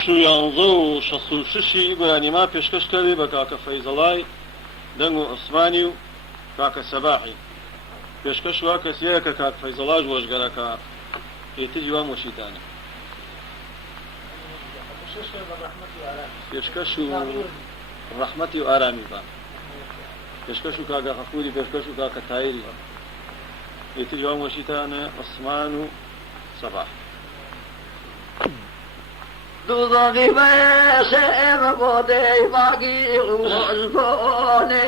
شو 66 بەیانی ما پێشکەشکەوێ بە کاکە فەیزەڵای دەنگ و عوسمانی و کاکە سەباحی پێشکەش وا کەسیەیە کە کاک فەیزەڵاش وەشگەرەکە هێتری وا مۆشیتانە پێشکەش و ڕەحمەتی و ئارامی بە پێشکەش و کاکە خەفوری پێشکەش و کاکە تایری هێتری وا مۆشیتانە عوسمان و سەباح دوزاقی بشم بوده باقی روزبانه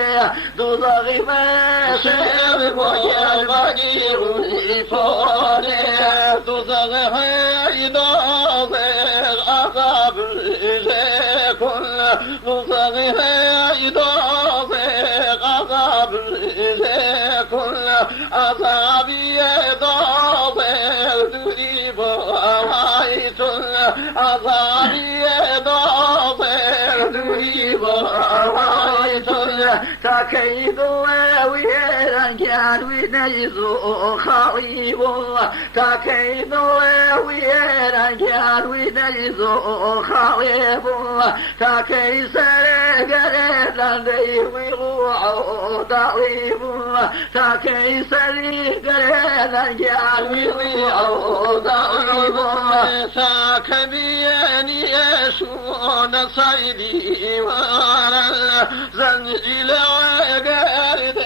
دوزاقی بشم بوده باقی روزبانه دوزاقی هیداز عذاب کن دوزاقی هیداز عذاب کن عذابی داز دوری بایتون عذابی داظر دوی بایتون تا کیدو ویران کانوی نیزو خالیبو تا کیدو ویران کانوی نیزو خالیبو تا کیسر گردن دیوی روحو دالیبو تا کیسر گردن کانوی روحو دالیبو كبياني يسون صيدي ورا زنجل عقارد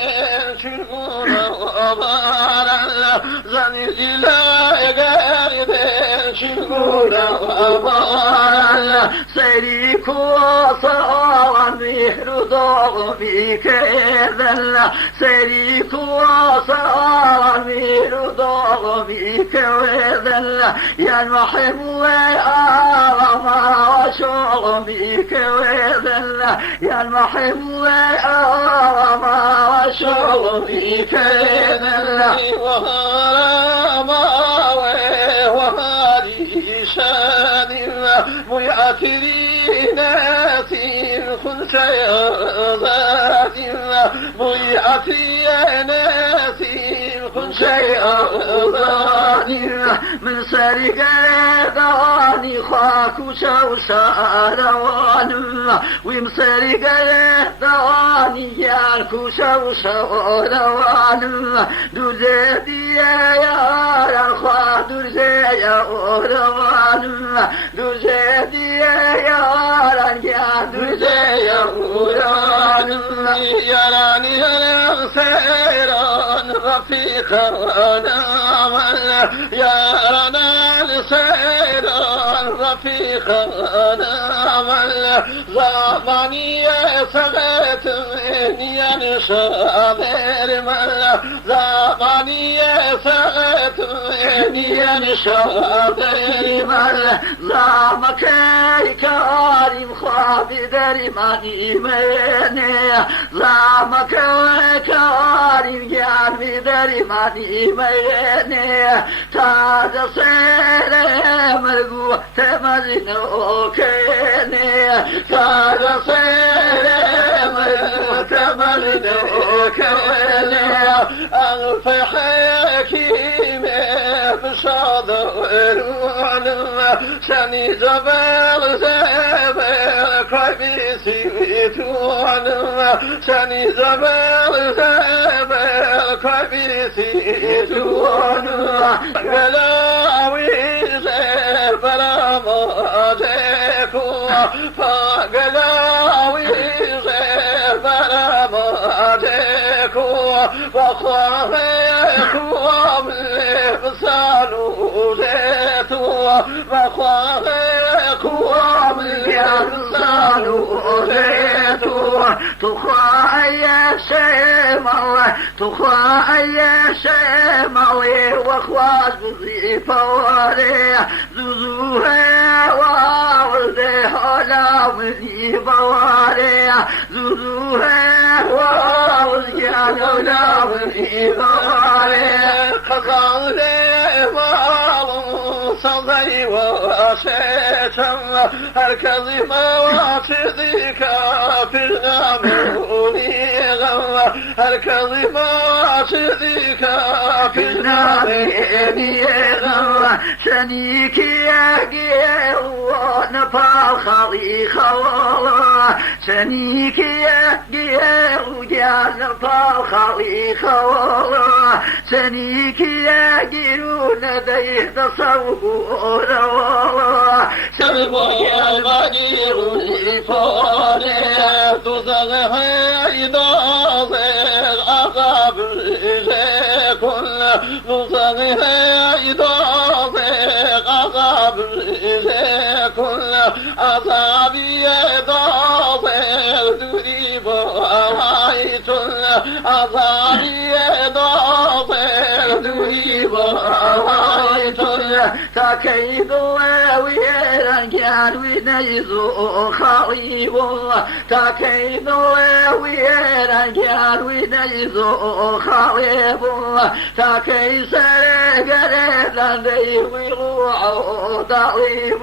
شنقون وبارا زنجل عقارد شنقون وبارا سيريكو صارا مهر ضغمي كذا سيريكو صارا مهر ضغمي كذا يا المحب وما وشغلي كذا يا المحب وما وشغلي كذا وهذه شان ميعترين خل شيئات ميعترين خل شيئات من سرق دواني خاك وشوشاروان ومسرق دواني يالك وشوشاروان دوزيدي يا رخا دوزي يا روان دوزيدي يا رنجا دوزي يا روان يراني سيران رفيقا يا رنا سيرا رفيقا زماني سغت مني نشابر مل زماني سغت مني نشابر مل زمك كريم خواب درماني مني زمك كريم جانبي درماني مني تاج سير مرغو تمزنو كني تاج سير مرغو تمزنو كني ألف حكيم بصدر شني جبل زبل كبيسي توانم شني جبل زبل كبيسي توانم قلاوي زير برامجكو فقلاوي زير برامجكو وخوافيكو بلبسانو زيتو وخوافيكو بلبسانو زيتو تخاي شمال تخاي شمال وخواز بضيفوري زوزوها وولدها لا مني بواري زوزوها وولدها لا مني بواري خزاني صدي وشيتم هركضي مواتدي كافرنا مولي غم هركضي مواتدي كافرنا مولي غم شنيك يا قيل نفال خلي خولا شنيك يا قيل جال نفال خلي خولا شنيك يا قيل نديه تصور ولا شربوا يا غدير فوري تزغ هيدا أغاب كل نزغ هيدا أغاب كل أصابي ضاغر تريب رأيت أصابي ضاغر تريب رأيت تكيد ويرا كان ونيزو خريب تكيد ويرا كان ونيزو خريب تكيس قريبا لي ويروعو ضريب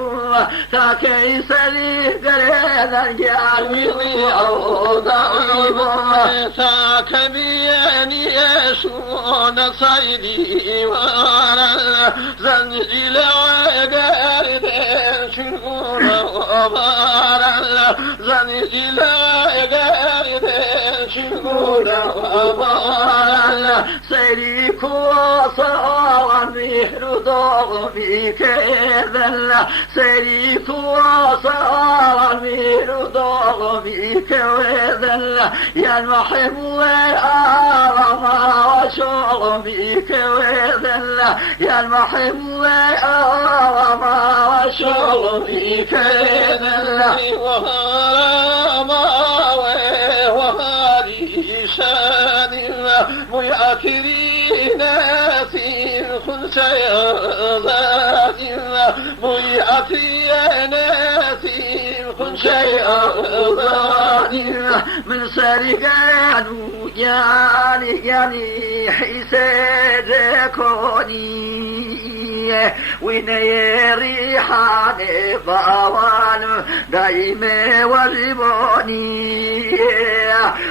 تكيس لي قريبا كان ويروعو ضريب تكبيني يسون صيدي ورا زنجل وقرد شنون وبارا زنجل وقرد شنون وبارا سيريك وصال مهر ضغمي كذا سيريك وصال مهر ضغمي كذا يا المحب وآرم وشغمي كذا يا المحب وآرم وشغمي كذا وهرم وهذه شان ميأكرين ناسي خنشي ذات ميأكرين ناسي خنشي ذات من سرقان يعني حساد كوني ويني ريحان باوان دايما وجبوني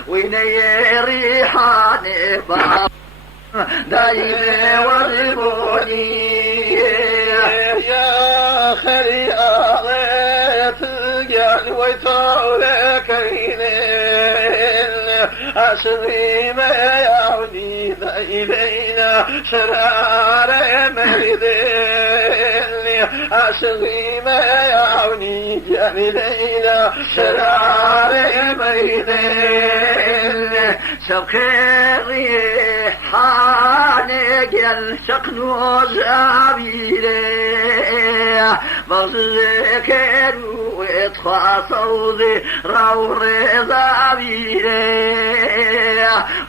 ويني ريحان باوان دايما وجبوني يا خلي أغيت قال ويتولك أسري ما يعوني إلينا شرار مردين أسري ما يعوني إلينا شرار مردين سبخيري حانق شقنوز أبيلي بغزكر وإتخاصوذي راور زابيلي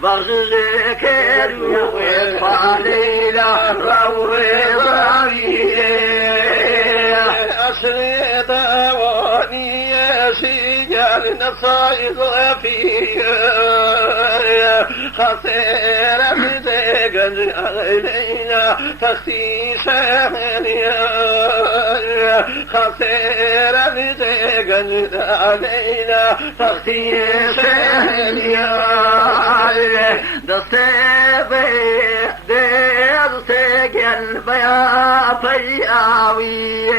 بغزكر وإتخاليلا راور زابيلي أسري دواني سيجال نصائص فيه خسير بزيقن علينا تخسيس خسير بزيقن علينا تخسيس دستي دستيقن بيا فياوي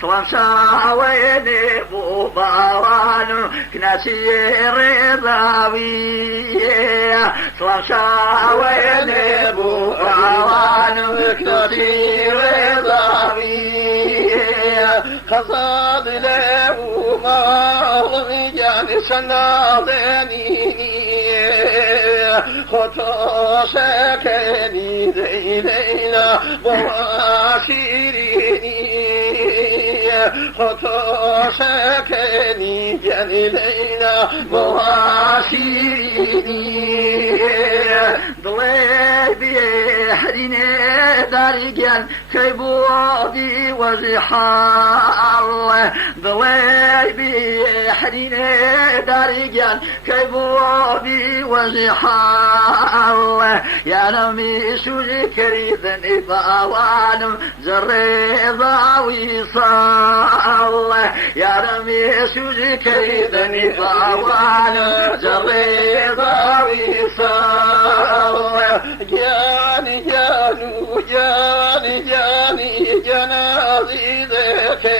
سلام شاويني بوباران كناسي رضاوي سلام شاويني بوباران كناسي رضاوي خصاد له مالي جاني سنادني خطوشكني إلينا بواشيريني خطوشكني إلينا بواشيريني ضلي بيحريني دارجان كيبودي وزحال ضلي بيحريني دارجان كيبودي وزحال يا نمي سوزي كريدني باوانم زريضا ويصال يا نمي سوزي كريدني باوانم زريضا ويصال جاني جانو جاني جانو جنازي ذكر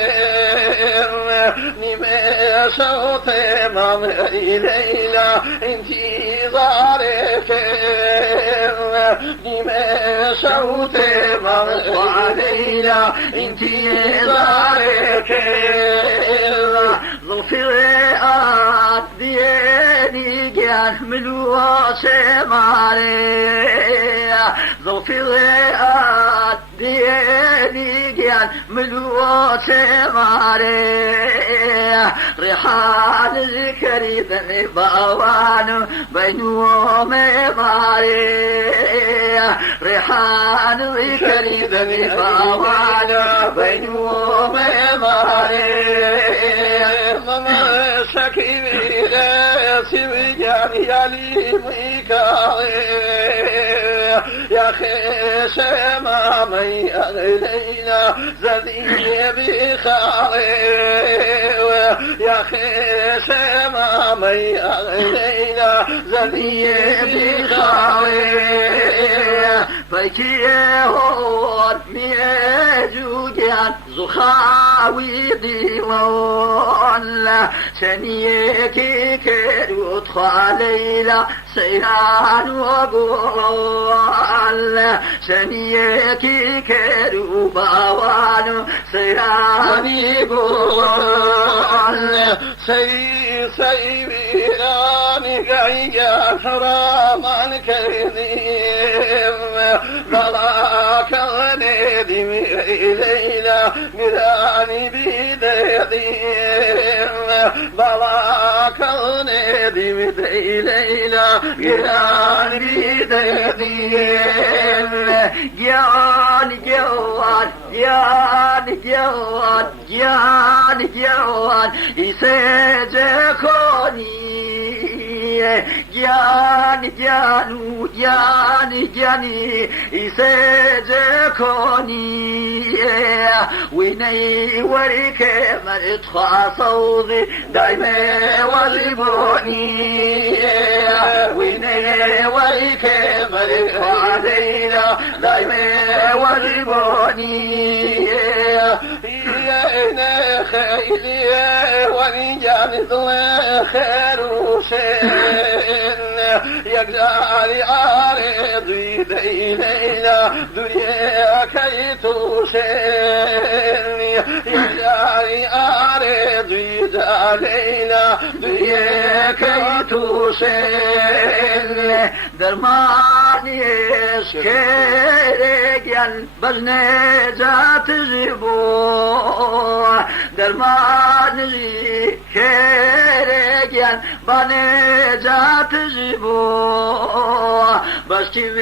نما صوت مامري ليلى انتظارك نما صوت مامري ليلى انتظارك ظفرات ديني جان ملوس ماري ظفرات ديني جان ملوس ماري ريحان ذكري ذني باوان بينهم ماري ريحان ذكري ذني باوان بينهم ماري شكيبي سبجان يالي ميكاوي يا خيش مامي أغلينا زدي بخاوي يا خيش مامي أغلينا زدي بخاوي فكي هون ميجوجان زخاوي ديوان سنيكي كيرو تخاليلا سيران وقوال سنيكي كيرو باوان سيران وقوال سيبيران قعيا حرامان كريم ضلاك غنيدم إلينا مراني بيديم ضلاك غنيدم إلينا مراني بيديم جان جوان جان جوان جان جوان يسجكوني جان جانو جان جاني يسجكوني ويني وريك مرتخى صوضي دايما وزبوني ويني وريك مرتخى علينا دايما وزبوني يا خيلي ونجان خير وشين يقدر عارض إلينا دنيا كي تشين يقدر عارض علينا دنيا كي تشين درماني شكريان بزنجات زبو درماني شكريان بزنجات زبو بس كيف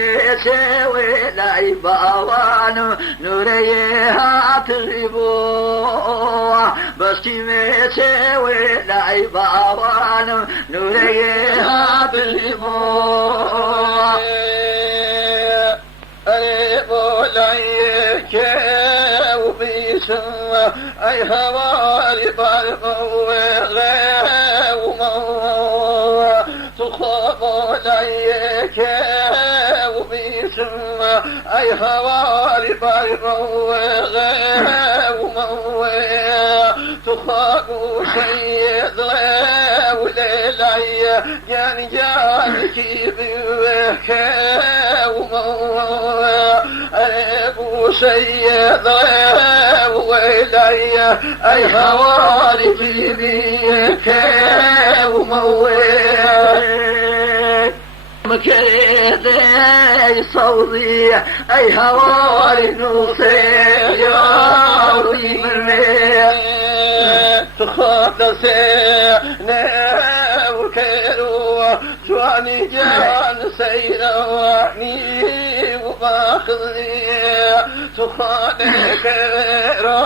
سوي لاي باوان نوريها تزبو بس كيف سوي لاي باوان نوريها تزبو عليك وبيسمى أي هواري بالموغ تخاف عليك وبيسمى أي هواري بالموغ تخاف سيد وليلي جان جانك بيك أبو سيد ويلي أي هواري بيك ومويك مكيدي صوتي أي هواري نوصي ياري مني تخطسينا وكيرو جواني جان سيراني وباخذني تخاني كيرو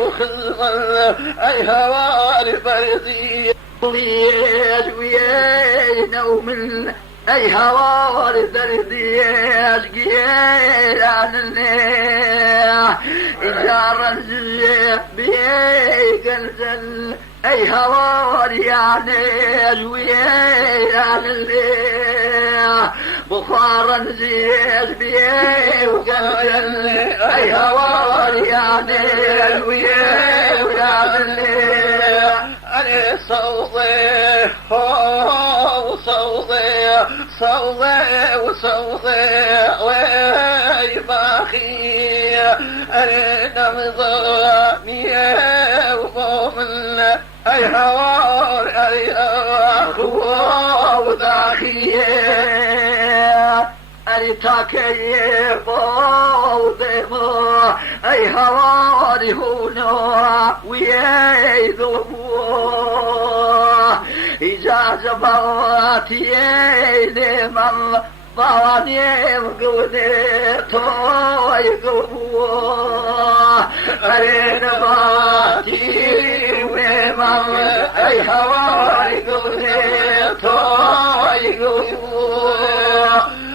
وخزمن أي هواري بردي ليش ويانا ومن أي هواري بردي أشقيل عن الليل إذا رنزل بيك الزل أي هواري يعني جويل عن الليل بخار نزيز بيه وقلل أي هواري صواني الويا ويا اللي أنا صوضي وصوضي صوضي وصوضي ويباخي أنا نمضاني ومؤمن أي هوار أي أخوة وذاخية أي تكيف وضيمو أي هوار هنا ويذبوه إجازة بواتي لمن ضواني وقوديتو يقوبوه أرين باتي ومن أي هواري قوديتو يقوبوه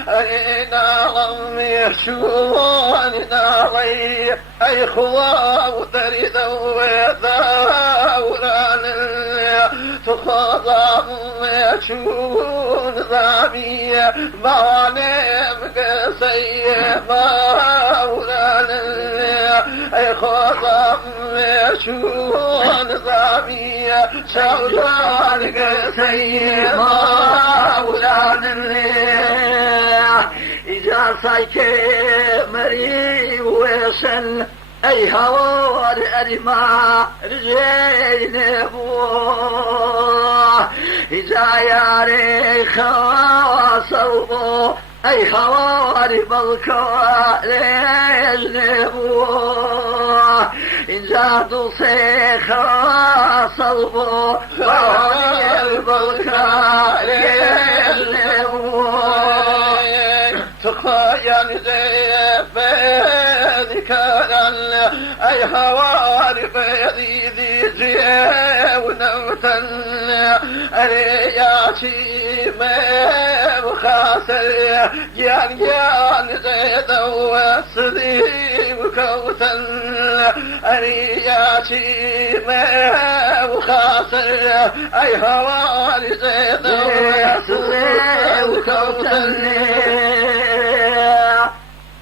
أرين غمي شون ناري أي خوا وتريد وذاوران تخاضم شون ذامي معلم قسي موران أي خاضم شون ذامي شون قسي موران إذا صيك مري وسن أي هوار أرما رجين بوه إذا ياري خواصوبو أي هوار بالكوار يجنبوه إذا دوسي خواصوبو هوار بالكوار يجنبوه تخيل بذكرا أي هوار بذي ذي ونمتن أرياتي ما مخاسر جان زيد وصدي وكوتن أرياتي ما مخاسر أي هوار زيد وصدي وكوتن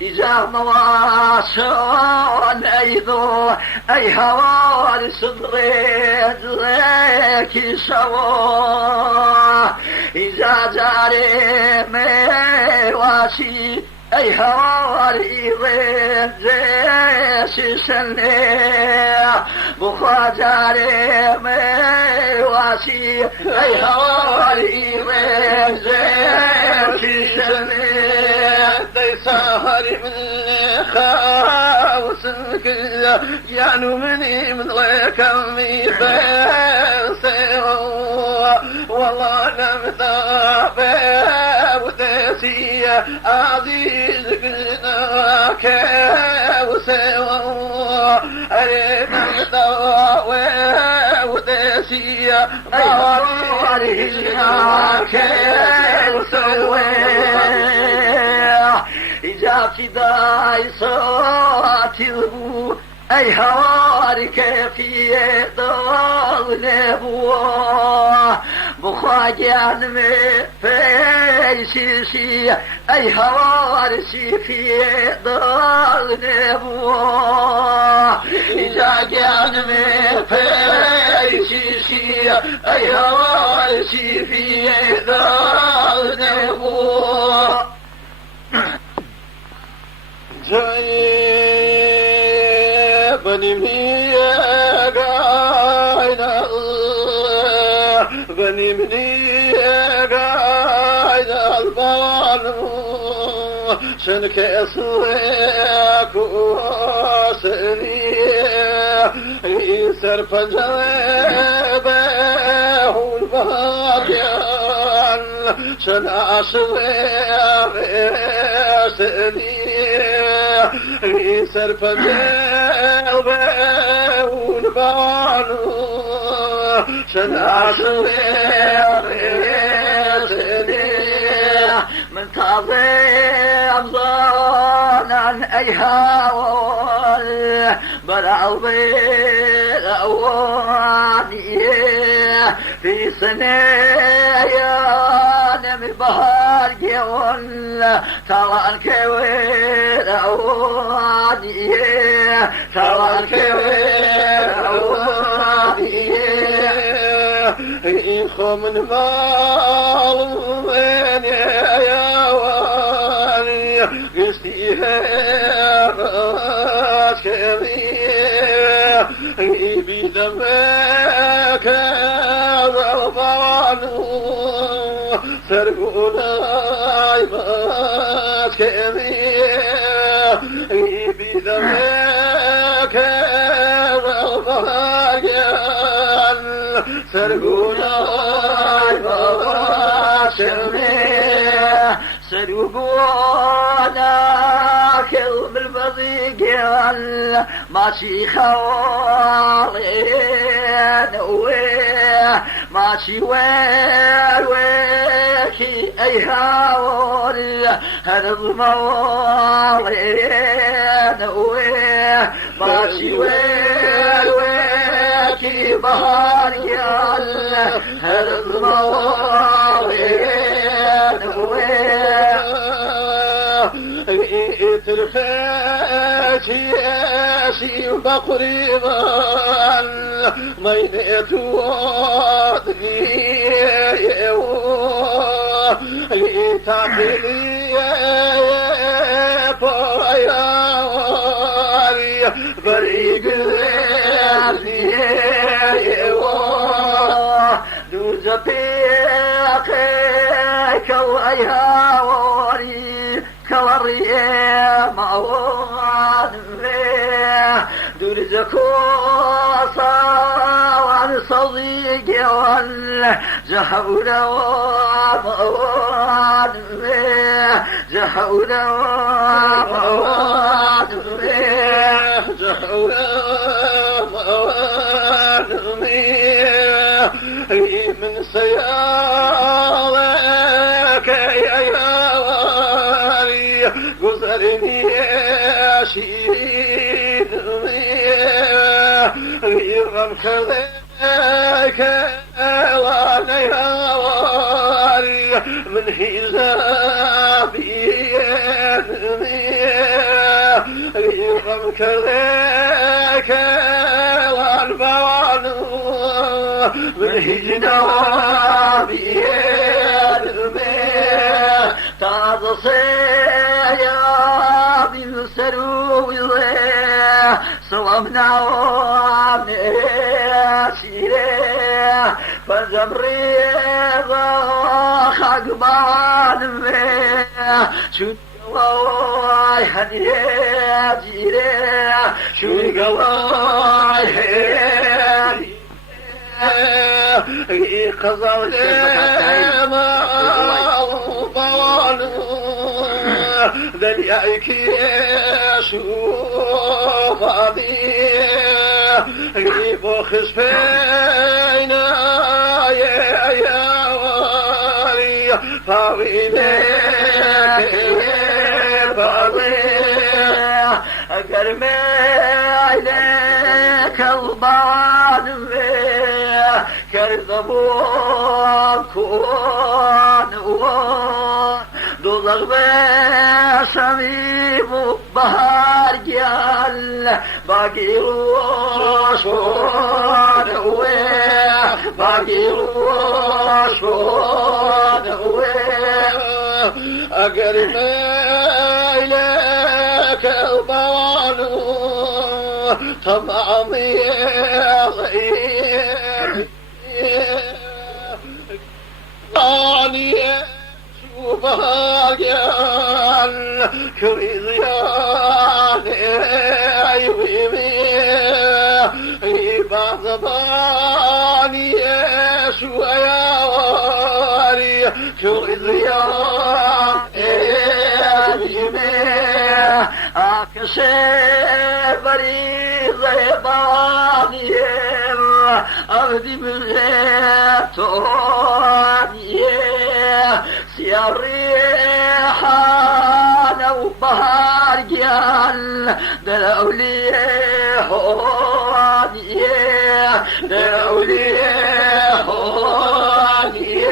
إذا مواصل أيضا أي هوار صدري ذلك سوا إذا جاري مواسي أي هوار إيضا زيسي سنة بخوا جاري مواسي أي هوار إيضا زيسي سنة سهر من خاوس كله يعنو مني من غيكمي بسيو والله لم تابع ودسي عزيز قلنا كوسيو أرينا مدوى ودسي بواري كوسيو إذا فداي صوت البو أي هوار كيفية ضلبوه بخواجان مفيسيسي أي هوار سيفية ضلبوه إذا كان مفيسيسي أي هوار سيفية ضلبوه بني مني قاينا بني مني قاينا الظالم شنك اسويك وسني يسر فجابه الباقيان شن اسويك سني يسر فجابه الباقيان شن اسويك من تعظيم ظانا أي هاول برعوضي الأواني في سنايا نمي بهار جيون طلعن كوير أواني تراك إخو من ظالمين يا والي استيهارات كبير بدمك ضربان سرقنا عباد كبير بدمك ضربان سرقنا عباد كبير سرقونا كلب البضيق ماشي خوالين ماشي ويكي اي هاول هرب موالين ماشي ويكي بهار يال هرب موالين ترفعت ياسي بقريبا مينيت وضني تعقلي بايا بريق دوز بيقك ويا وري كوريه موان درز كوصا وعن صديق زهورا وموان زهورا وموان زهورا وموان من سيارك يا واري قزرني يا شيد يرغم كذاك وانا يا واري من حزابي يرغم كذاك والبوان من هجنابي تعطسي بالسرو صومنا ومسيره فزمري خقبان شو قواي هنيه جيره شو قواي هنيه قضوا لما ذلك شوف عضيه بوخس فينا يا واري فاوينك فاويه قرمي عليك البعض كرذبون كون دوزخ بشميم بهار جال باقي روش باقي روش أقرب إليك البوان طمعي ضاني شوفها قال كريزياني أيوي بعض ضاني شويا واري كريزياني أكشي بريزي باني أغدي من غيرتوني سياريحان وبهار جال دلولي هوني دلولي هوني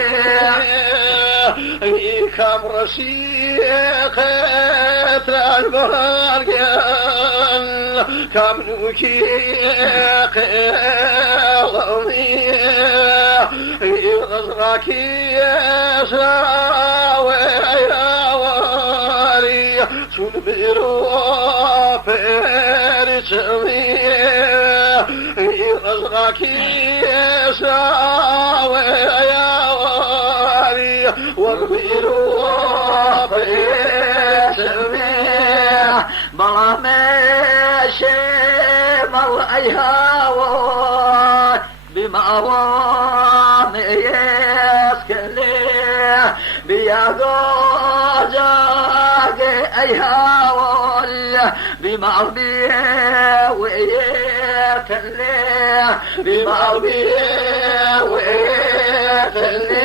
كم رشيقة البهار جال كمنوكي قلبي غزراكي ساوي يا والي تنبرو بيرتمي غزراكي ساوي يا والي والبيرو بيرتمي بلا ماشي مرأيها بمأوان يسكلي بيادو جاقي أيها بمعربي ويتلي بمعربي ويتلي